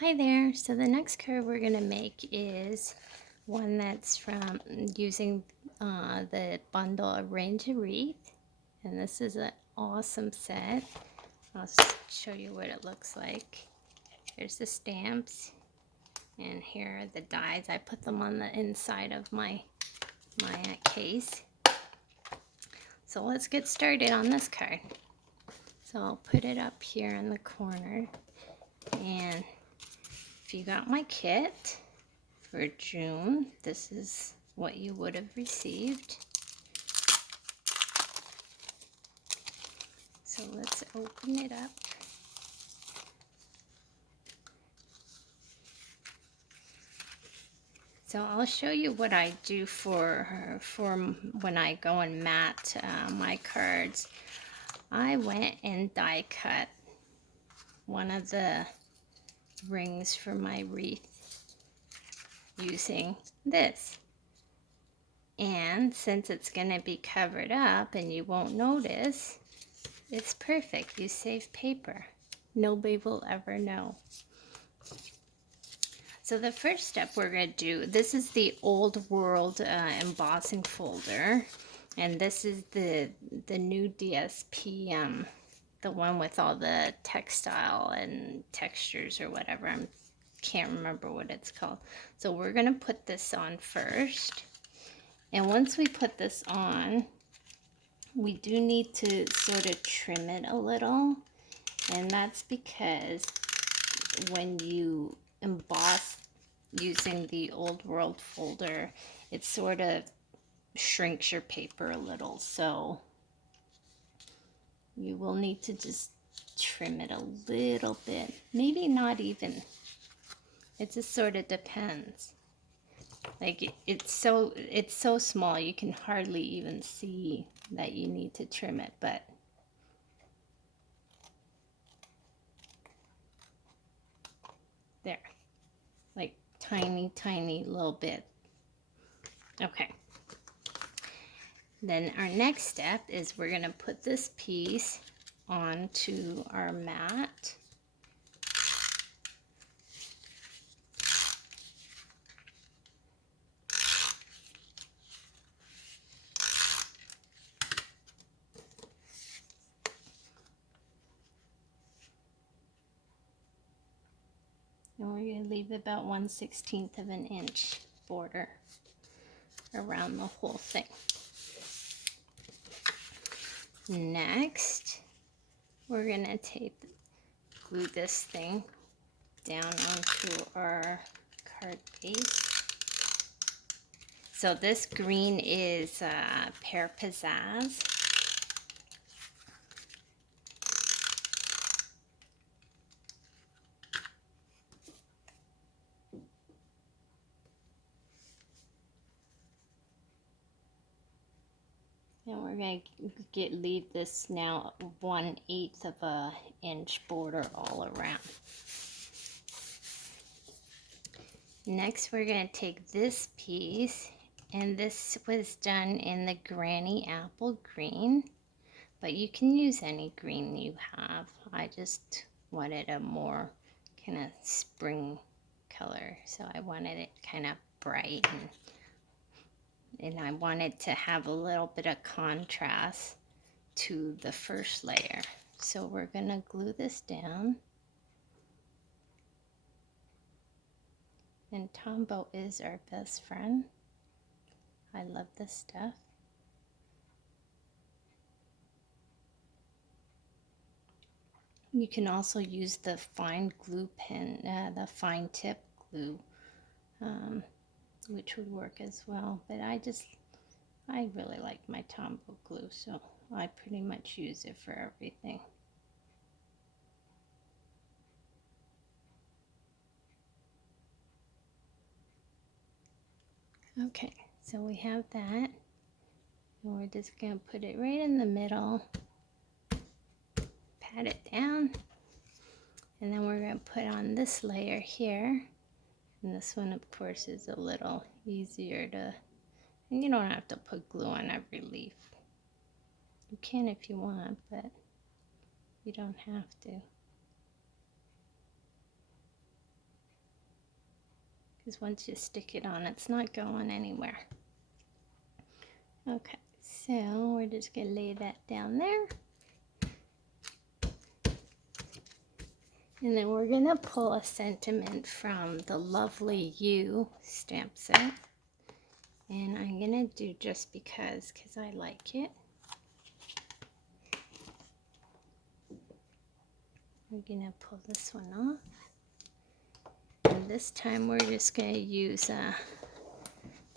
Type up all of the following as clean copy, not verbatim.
Hi there. So the next card we're going to make is one that's from using the bundle Arrange a Wreath. And this is an awesome set. I'll show you what it looks like. Here's the stamps. And here are the dies. I put them on the inside of my case. So let's get started on this card. So I'll put it up here in the corner. And if you got my kit for June, this is what you would have received. So let's open it up. So I'll show you what I do for when I go and mat my cards. I went and die cut one of the rings for my wreath using this. And since it's going to be covered up and you won't notice, it's perfect. You save paper. Nobody will ever know. So the first step we're going to do, this is the Old World embossing folder. And this is the new DSP, the one with all the textile and textures or whatever. I can't remember what it's called. So we're going to put this on first. And once we put this on, we do need to sort of trim it a little. And that's because when you emboss using the Old World folder, it sort of shrinks your paper a little. So you will need to just trim it a little bit. Maybe not even. It just sort of depends. Like it's so small you can hardly even see that you need to trim it, but there, like tiny little bit. Okay, then our next step is we're going to put this piece onto our mat. And we're going to leave about 1/16 of an inch border around the whole thing. Next, we're going to glue this thing down onto our card base. So this green is Pear Pizzazz. And we're going to leave this now 1/8 of an inch border all around. Next, we're going to take this piece, and this was done in the Granny Apple Green, but you can use any green you have. I just wanted a more kind of spring color, so I wanted it kind of bright, and I wanted to have a little bit of contrast to the first layer. So we're going to glue this down. And Tombow is our best friend. I love this stuff. You can also use the fine glue pen, the fine tip glue, which would work as well. But I really like my Tombow glue, so I pretty much use it for everything. Okay, so we have that. And we're just going to put it right in the middle. Pat it down. And then we're going to put on this layer here. And this one, of course, is a little easier to... And you don't have to put glue on every leaf. You can if you want, but you don't have to. because once you stick it on, it's not going anywhere. Okay, so we're just going to lay that down there. And then we're going to pull a sentiment from the Lovely You stamp set. And I'm going to do just because I like it. We're going to pull this one off. And this time we're just going to use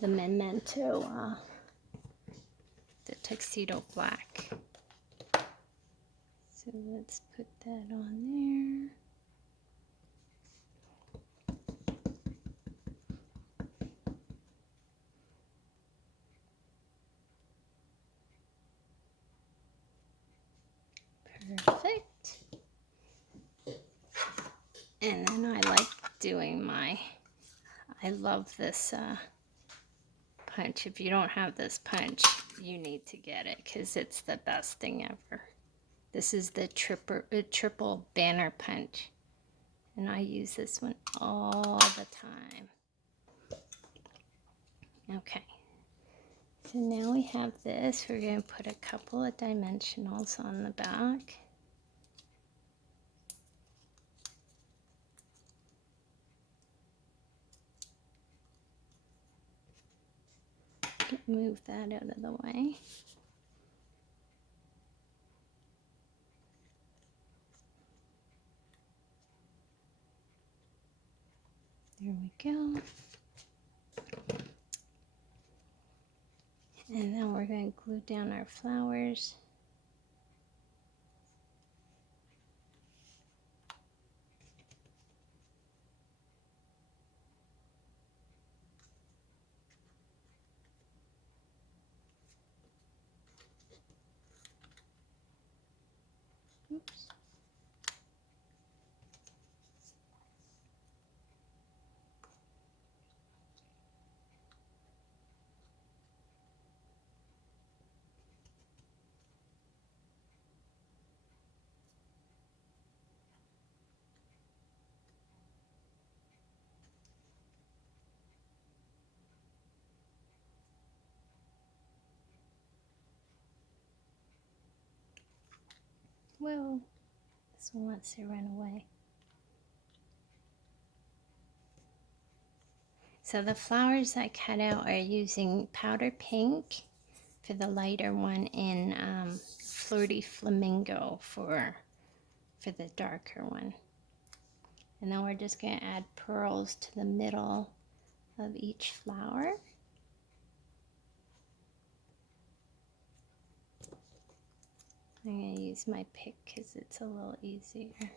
the Memento, the Tuxedo Black. So let's put that on there. Perfect. And then I like doing I love this punch. If you don't have this punch, you need to get it because it's the best thing ever. This is the triple banner punch. And I use this one all the time. Okay. So now we have this. We're going to put a couple of dimensionals on the back. Move that out of the way. There we go. And then we're going to glue down our flowers. Oops. Whoa, this one wants to run away. So the flowers I cut out are using powder pink for the lighter one and Flirty Flamingo for the darker one. And then we're just going to add pearls to the middle of each flower. I'm going to use my pick because it's a little easier.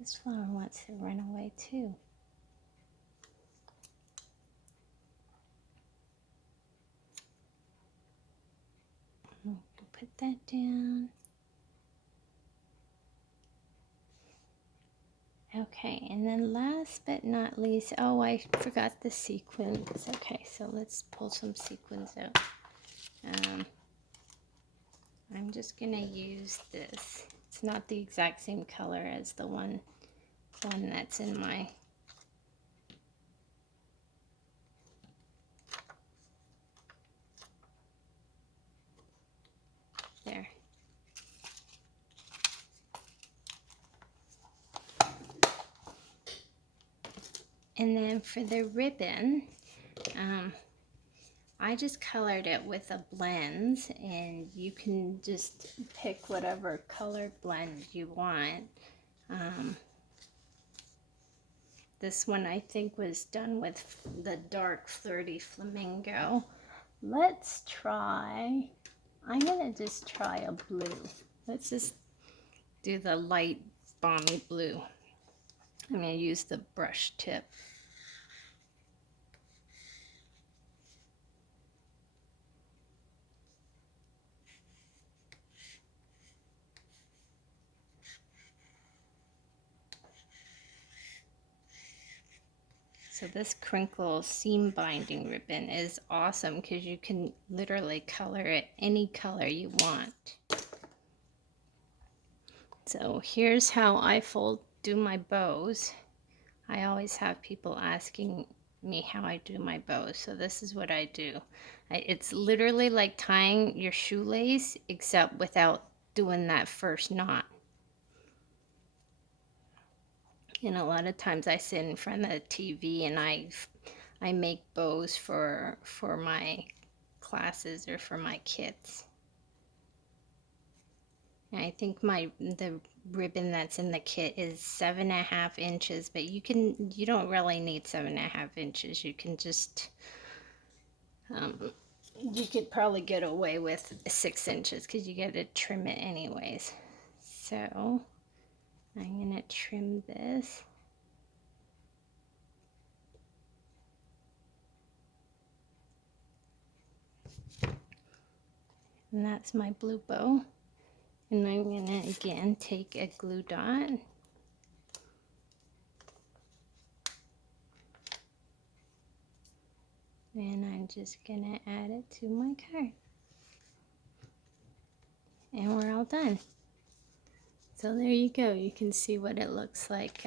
This flower wants to run away too. Put that down. Okay, and then last but not least, oh, I forgot the sequins. Okay, so let's pull some sequins out. I'm just gonna use this. It's not the exact same color as the one that's in my there. And then for the ribbon, I just colored it with a blend, and you can just pick whatever color blend you want. This one I think was done with the dark Flirty Flamingo. Let's try, I'm gonna just try a blue. Let's just do the light balmy blue. I'm gonna use the brush tip. So this crinkle seam binding ribbon is awesome because you can literally color it any color you want. So here's how I do my bows. I always have people asking me how I do my bows, so this is what I do. It's literally like tying your shoelace, except without doing that first knot. And a lot of times I sit in front of the TV and I make bows for my classes or for my kids. And I think the ribbon that's in the kit is 7.5 inches, but you don't really need 7.5 inches. You can just you could probably get away with 6 inches because you got to trim it anyways. So I'm gonna trim this. And that's my blue bow. And I'm gonna again take a glue dot. And I'm just gonna add it to my card. And we're all done. So there you go. You can see what it looks like.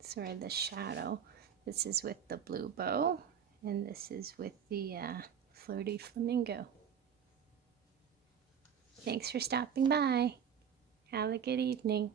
Sorry, the shadow. This is with the blue bow, and this is with the flirty flamingo. Thanks for stopping by. Have a good evening.